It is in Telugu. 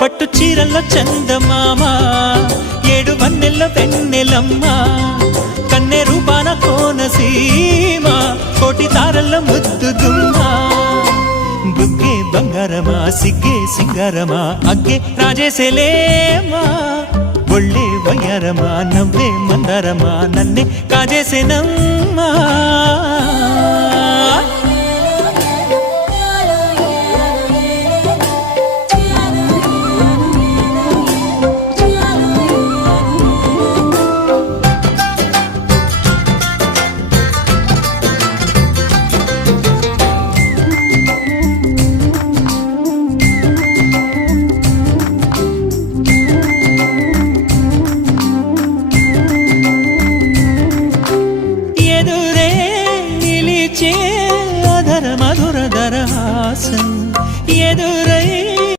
పట్టు చీరల్లో చందమామ ఏడు వన్నెల్లో వెన్నెలమ్మ కన్నె రూపాన కోనసీమ కోటి తారల్లో ముద్దు గుమ్మ బుగ్గే బంగారమా సిగ్గే సింగారమా అగ్గే రాజేసేలేమా ఒళ్ళే వయ్యారమా నవ్వే మందారమా నన్నే కాజేసేనమ్మా